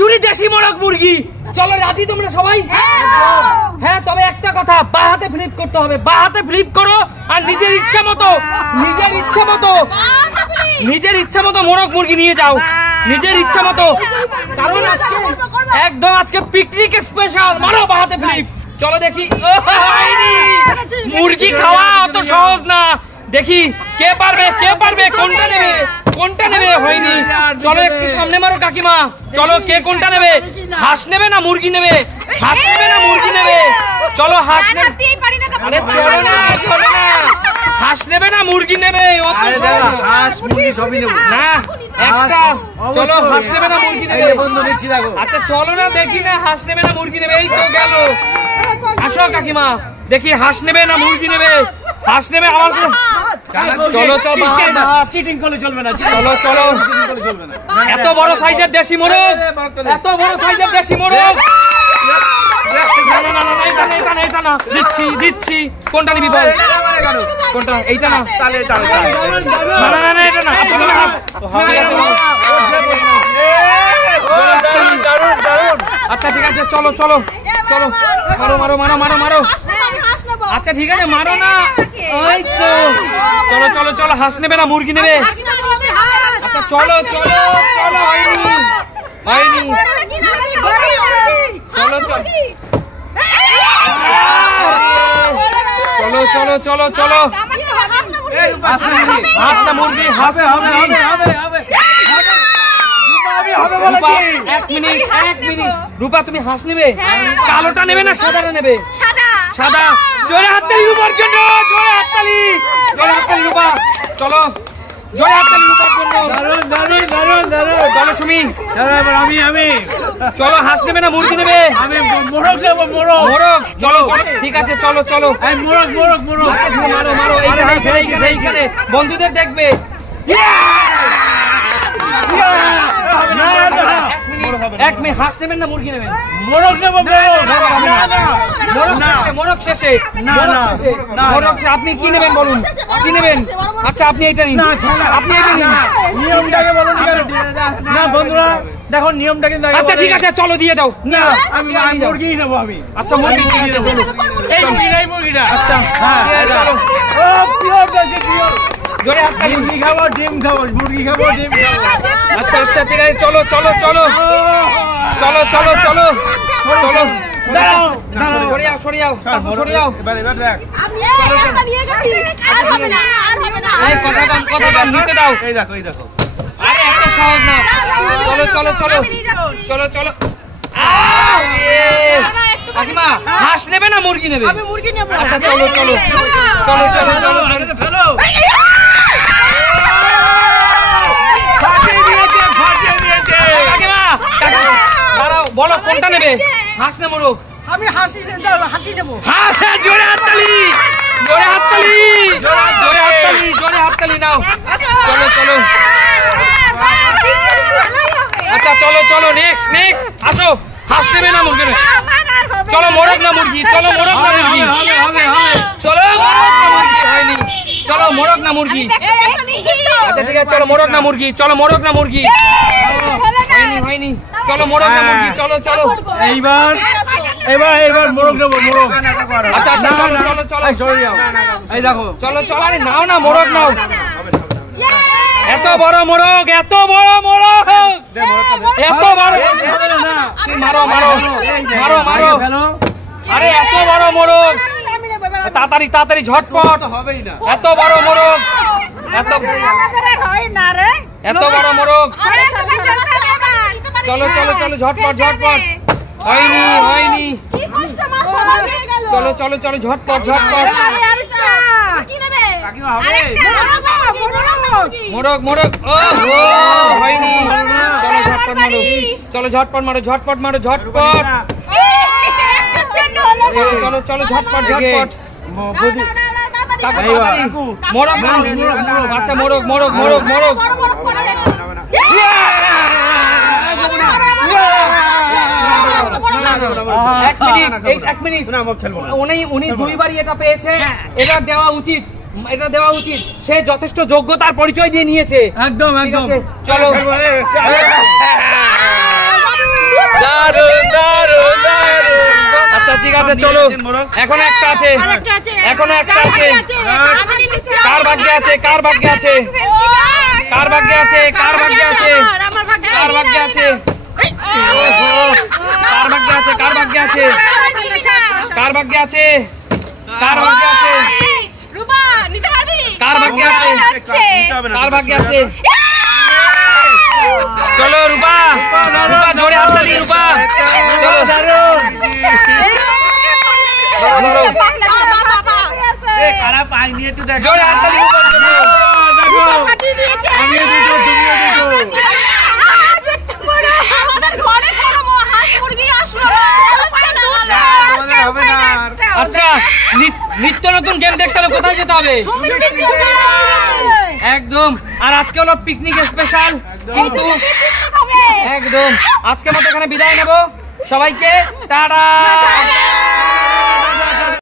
ঝুড়ি দেশি মোরগ মুরগি। চলো রাজি তোমরা সবাই? হ্যাঁ, তবে একটা কথা, বা হাতে ফ্লিপ করতে হবে। বা হাতে ফ্লিপ করো আর নিজের ইচ্ছা মতো মোরগ মুরগি নিয়ে যাও, নিজের ইচ্ছা মতো। কারণ একদম আজকে পিকনিক স্পেশাল। মারো বা হাতে ফ্লিপ। চলো দেখি। মুরগি খাওয়া অত সহজ না। দেখি কে পারবে, কোনটা নেবে। হয়নি। চলো একটু সামনে মারো কাকিমা। চলো কে কোনটা নেবে? হাঁস নেবে না মুরগি নেবে? চলো হাঁস নেবে। আরে চলো না, হাঁস নেবে না মুরগি নেবে? হাঁস মুরগি সবই নেব না, একটা। চলো হাঁস নেবে না মুরগি নেবে? আচ্ছা চলো না দেখি না, হাঁস নেবে না মুরগি নেবে? এই তো গেল। আসো কাকিমা, দেখি হাঁস নেবে না মুরগি নেবে? হাঁস নেবে। আমার চলো চিটিং করলে চলবে না। চলো এত বড় সাইজের দেশি মোরগ, দিচ্ছি। কোনটা নিবি বল? কোনটা? এইটা না, এটা না। আচ্ছা ঠিক আছে, চলো মারো। আচ্ছা ঠিক আছে, মারো না। ওই তো চলো। হাঁস নেবে না মুরগি নেবে? আচ্ছা চলো। হয়নি। চলো। হাঁস না মুরগি? এক মিনিট। রূপা তুমি হাঁস নেবে? কালোটা নেবে না সাদাটা নেবে? সাদা। জোরে হাততালি রূপার জন্য, রূপা। চলো জোরে হাততালি রূপার জন্য। চলো সুমি। আমি চলো। হাঁস নেবে না মুরগি নেবে? আমি মোরগ নেবো। মোরগ। চলো ঠিক আছে, চলো। মারো। এইখানে বন্ধুদের দেখবে। এক মিনিট। হাঁস নেবেন না মুরগি নেবেন? মোরগ নেবো। মোরগ শেষে। আপনি কি নেবেন বলুন? কি নেবেন? আচ্ছা আপনি এইটা নিন। নিয়মটাকে বলুন না বন্ধুরা, দেখো নিয়মটা কিন্তু। আচ্ছা ঠিক আছে, চলো দিয়ে দাও। না, আমি মুরগি নেবো। আচ্ছা মুরগি এই মুরগিটা। আচ্ছা চলো। জোরে হাততালি। মুরগি খাবো, ডিম খাবো। আচ্ছা ঠিক আছে, চলো। সরিয়াও। কথা কম নিতে দাও। এই দেখো। আরে এত সহজ না। চলো। কাকিমা হাঁস নেবে না মুরগি নেবে? আমি মুরগি নেব। আচ্ছা চলো। ফেলো। কাকিমা দাঁড়াও, বলো কোনটা নেবে? হাঁস না মোরগ? আমি হাসি নেব। হাঁস। জোরে হাততালি নাও। চলো। আচ্ছা চলো। নেক্সট আসো। হাঁস নেবে না মুরগি নেবে? চলো মোরগ না মুরগি? হয়নি। চলো মোরগ না মুরগি? আচ্ছা ঠিক আছে, চলো মোরগ না মুরগি? হয়নি। চলো মোরগ না মুরগি? চলো। এইবার মোরগ নেবো। আচ্ছা চলো। এই দেখো। চলো। আরে নাও না, মোরগ নাও। এত বড় মোরগ। মারো। আরে এত বড় মোরগ, তাড়াতাড়ি ঝটপট। এত বড় মোরগ। চলো ঝটপট। হয়নি। চলো ঝটপট। মোরগ। হয়নি। চলো ঝটপট মারো। ঝটপট। চলো ঝটপট। মোরগ। আচ্ছা মোরগ। এক মিনিট। উনি দুইবারই এটা পেয়েছে। এটা দেওয়া উচিত। সে যথেষ্ট যোগ্যতার পরিচয় দিয়ে নিয়েছে। একদম। চলো। আচ্ছা চলো এখন একটা আছে, এখনো একটা আছে। কার ভাগ্যে আছে, কার ভাগ্যে আছে, কার ভাগ্যে আছে, কার ভাগ্যে আছে, কার ভাগ্যে আছে, কার ভাগ্যে আছে, কার ভাগ্যে আছে, কার ভাগ্যে আছে, কার ভাগ্যে আছে, কার ভাগ্যে আছে, কার ভাগ্যে আছে। চলো রূপা, রূপা জোরে হাততালি, রূপা চলো। কারা পাইনি একটু দেখো, জোরে হাততালি রূপার জন্য। আচ্ছা নিত্য নতুন গেম দেখতে হলে কোথায় যেতে হবে? একদম। আর আজকে হলো পিকনিক স্পেশাল, কিন্তু একদম আজকের মতো এখানে বিদায় নেব। সবাইকে টাটা।